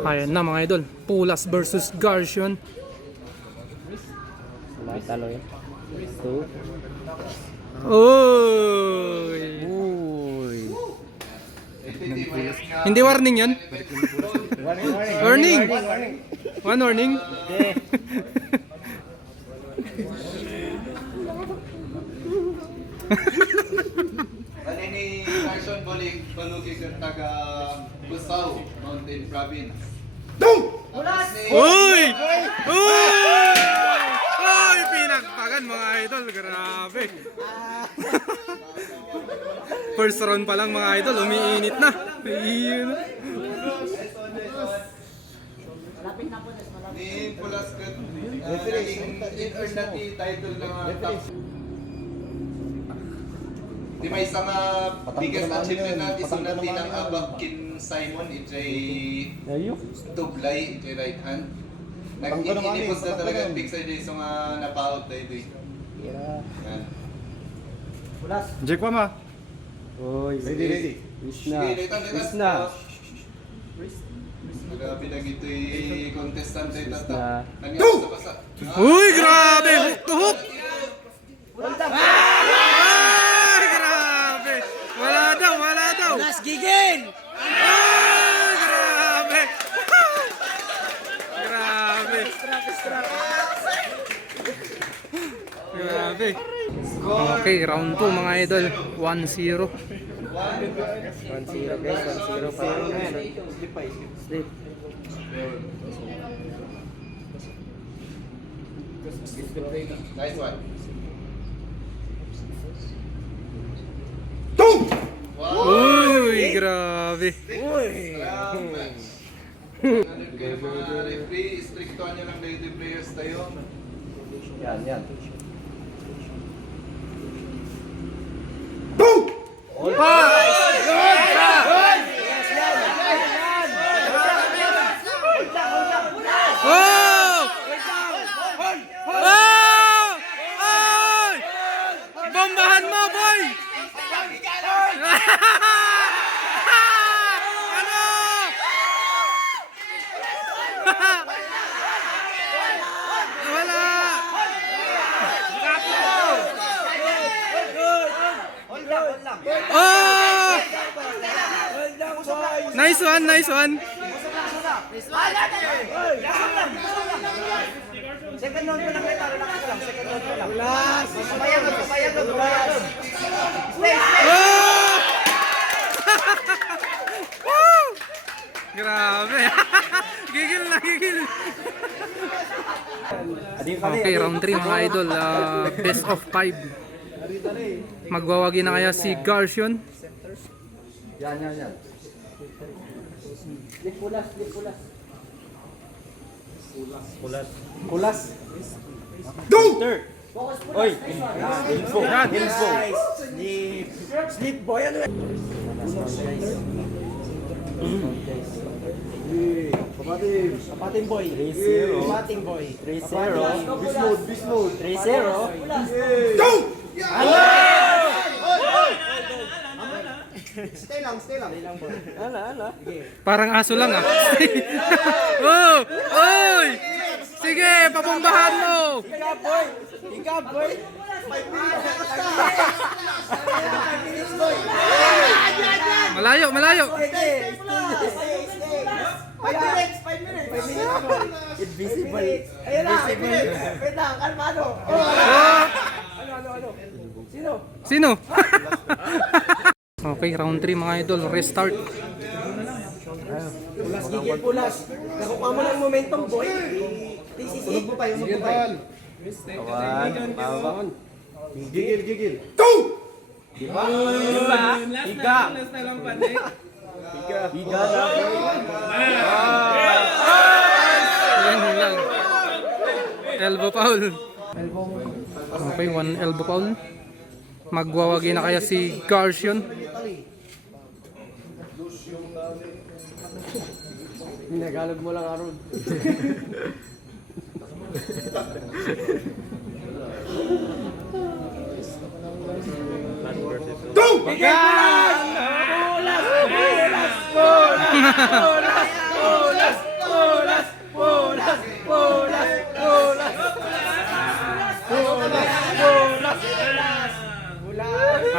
Ayan na mga idol, Pulas versus Garcion. Talo yun. 2. Oy! Uy. Hindi warning yun? Warning! One warning? Kanini Carson Bolig, Balugig ng taga Busaw, Mountain Province. Uy! Uy! Uy! Pinagpagan mga idol, grabe. First round pa lang mga idol, umiinit na. Iyon. Ni Pulaskat, naging in-earn na title ng top. Di may isang biggest achievement natin sunod din ang Abakin Simon, ijay tublay, ijay right hand. Nag-inipos na talaga big side sa mga napaot na ito. Yan. Jack pa ma. Uy, ready. Sige, litan. Is na. Grabe na ito'y contestant na ito. Na. Nangyari sa basa. Uy! Grabe! Hook to hook! Ay! Grabe! Wala daw! Last gigil! Ay! Grabe! Grabe! Grabe! Okay, round 2 mga idol. 1-0. 1-0 guys, 1-0 pa rin. Sleep. Nice one. Uy! Grabe! Kaya mga referee, strictoan nyo lang lady players tayo. Yan. Oh! Oh! Oy! Bombahan mo, boy! Ano? Wala! Oh! Nice one! Second round pa lang kita, relax ka lang. Second round pa lang. Relax. Pabayag. Oh! Woo! Grabe! Gigil. Okay, round 3 mga idol. Best of 5. Magwawagi na kaya si Garcion. Yan. Pulas. Go! Oy! Info. Sleep boy ano? Papating boy. 3-0. Papating boy. 3-0. Beast mode. 3-0. Go! Stay lang. Ala. Parang aso lang ah. Oh! Oy! Sige, papumbahan mo! Ika boy. Malayo! 5 minutes. Invisible. Ayun na. Wait lang, kalmado. Oh! Ano? Sino? Okay, round 3 mga idol. Restart. Pulas. Nakuha mo ng momentum, boy. Unog mo pa. Kawan. Gigil. Go! Diba? Higa na. Yan lang. Elbow foul. Okay, 1 elbow foul. Magwawagi na kaya si Garcion. Hinagalog mo lang, Aaron. Go! Pulas!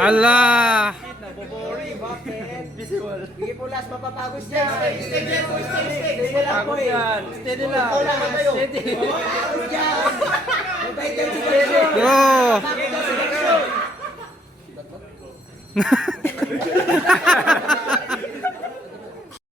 Ala! Naboboring, bakit? Visual. Sige po, last, mapapagos niya. Steady lang po, steady lang po eh. Steady lang. Steady. Mapapagos dyan. Mabait yan si Gerson. Oh! Mapapagos si Gerson.